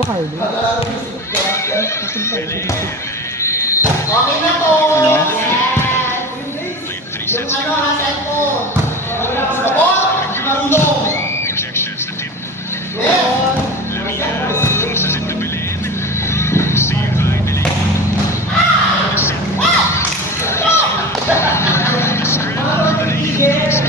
ba Carlo? Okay na po! Yes! Yung ano, ha, cellphone. Gusto ko? Marunong! Yes!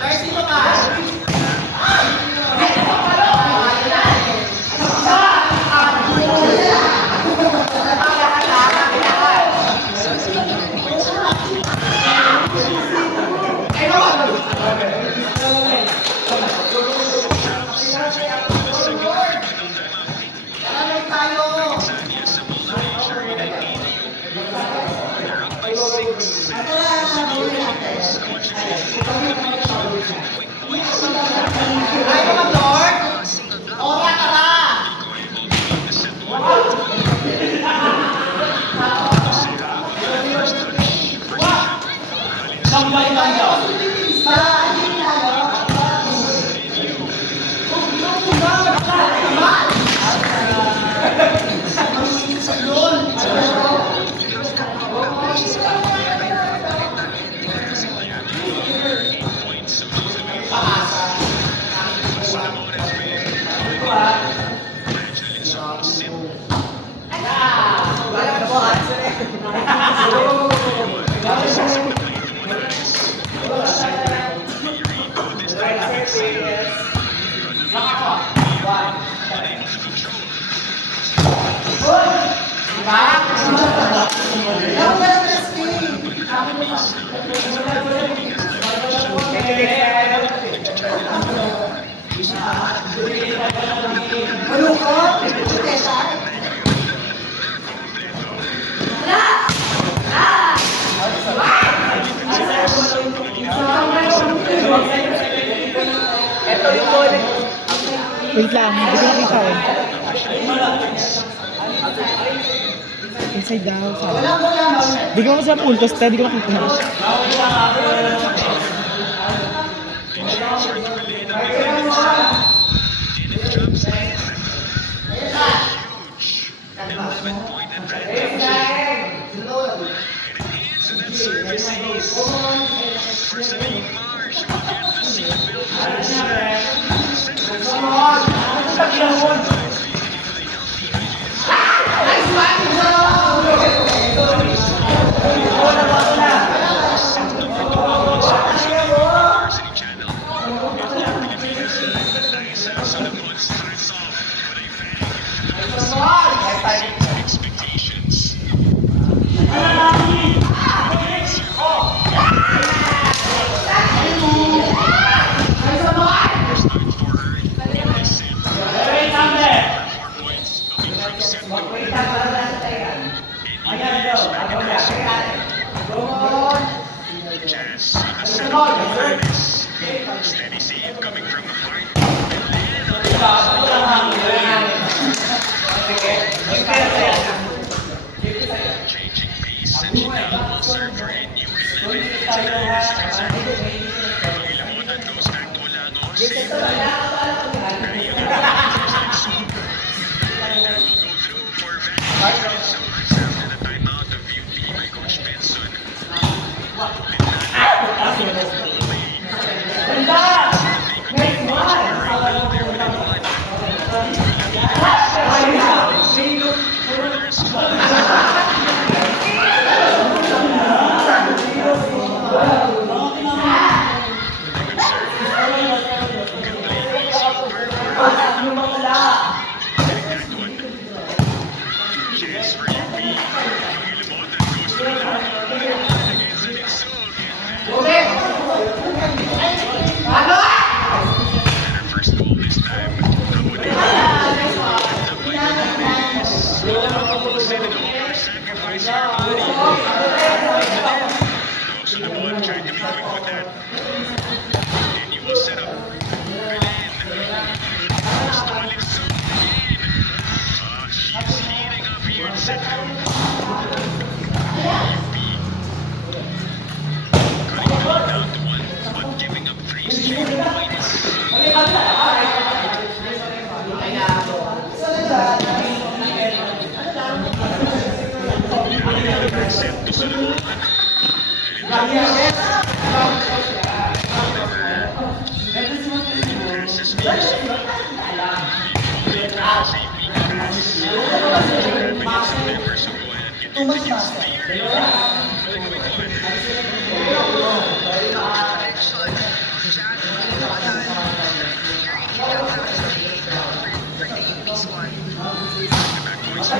Charles, dito ka! Ay, mga Lord! Ora ka na! Sambay tayo! Ano ka? Wait lang, hindi ko nakita eh. Inside daw, sabi. Di ko sa pultos, di ko nakita. Steady save coming from the heart. Changing pace and now will serve for a new element. Pag-ilamutan goes back to Olano. Save Kaya nga will go through for Van Source after the timeout of UP by Coach Benson. Chance for UP. Pag-ilamutan goes through the against the Nixon. Versus Fuse. Member, so go ahead and get your tickets there. Really quick one. Back points for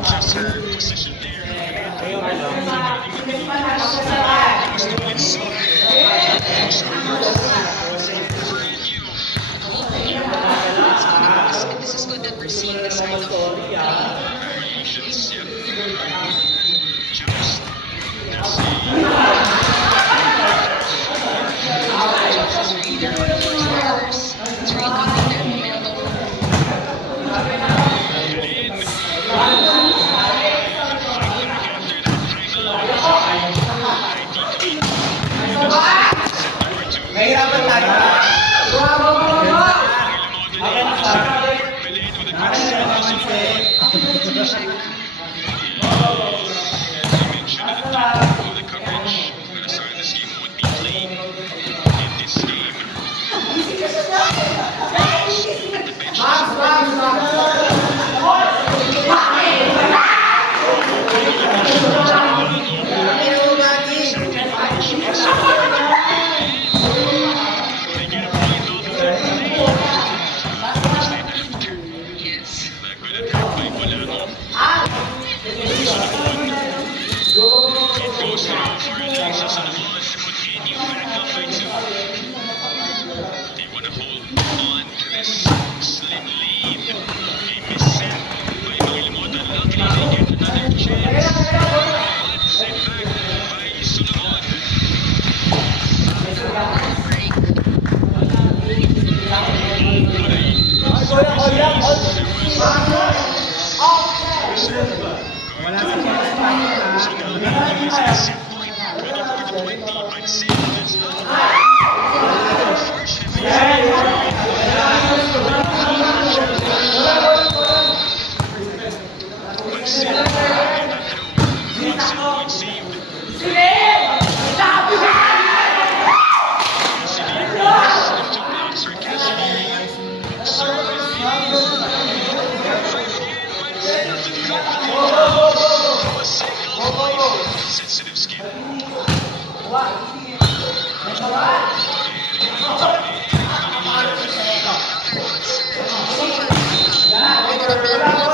adjust her position there. Must have been so This is good that we're seeing this kind of variations, yeah. Just that's it's really good that they're momentum. Nahihirapan tayo. Yes. They want to hold on to this slim lead. They miss set by Magilimutan. Luckily, they get another chance. Once, in fact, by Solomon. Sensitive skin. Once again,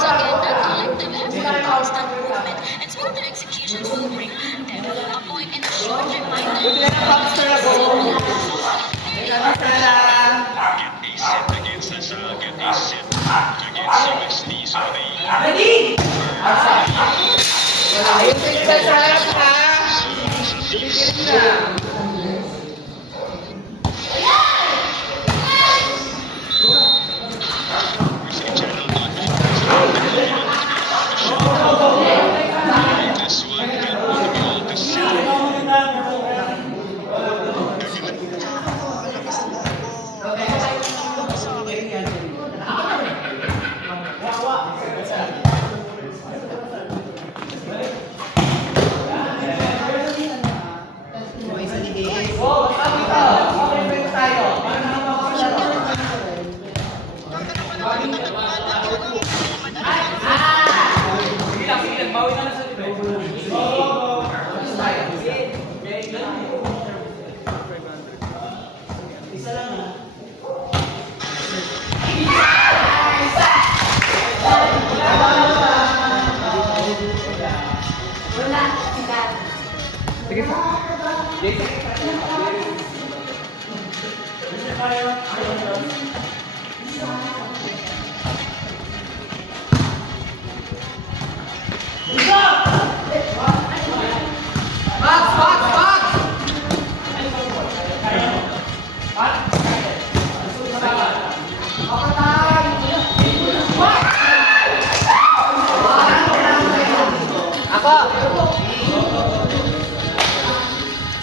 that collective has been constant movement and smooth executions will bring them a point and a short reminder. Get a set against Lasal, get a set against USD. So they Ayun sa sarap ha. Bitin na. this one can all the same.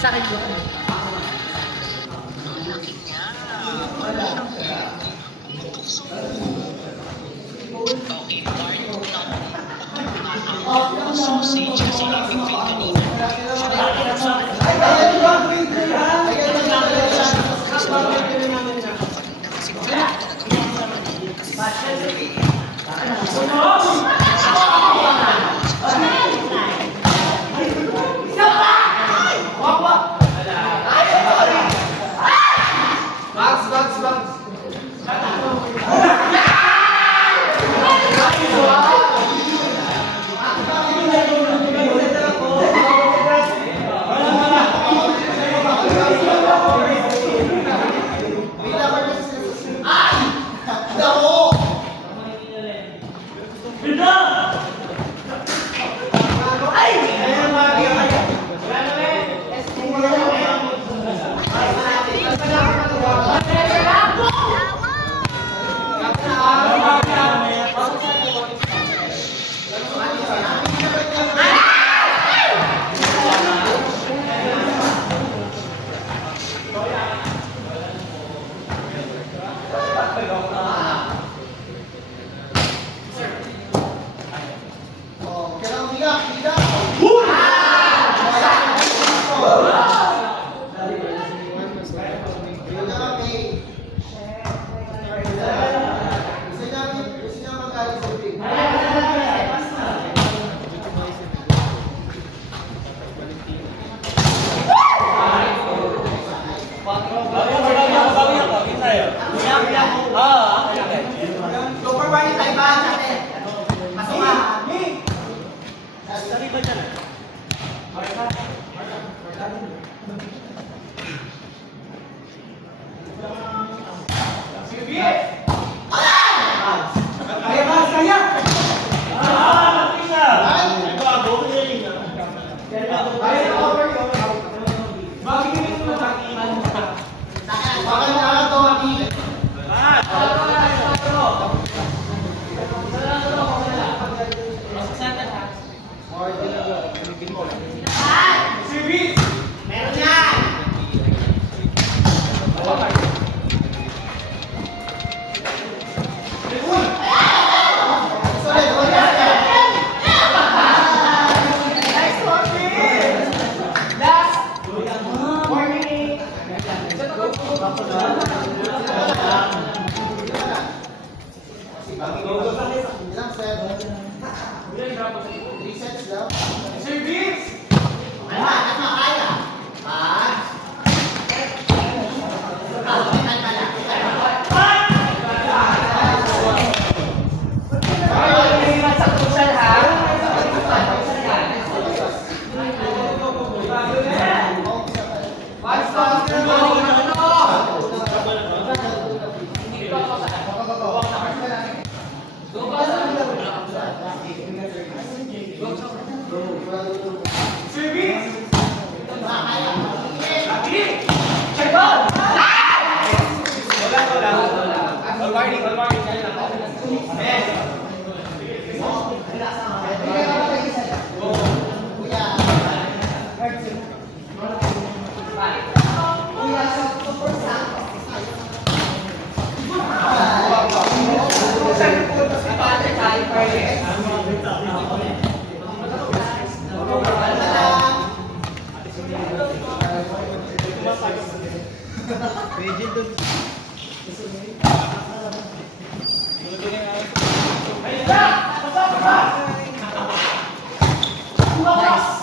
Sa akin po. Okay. Sage kasi epic fail kanina. Super Mario tayo ba natin? Pasok ka. Meron yan! Nice.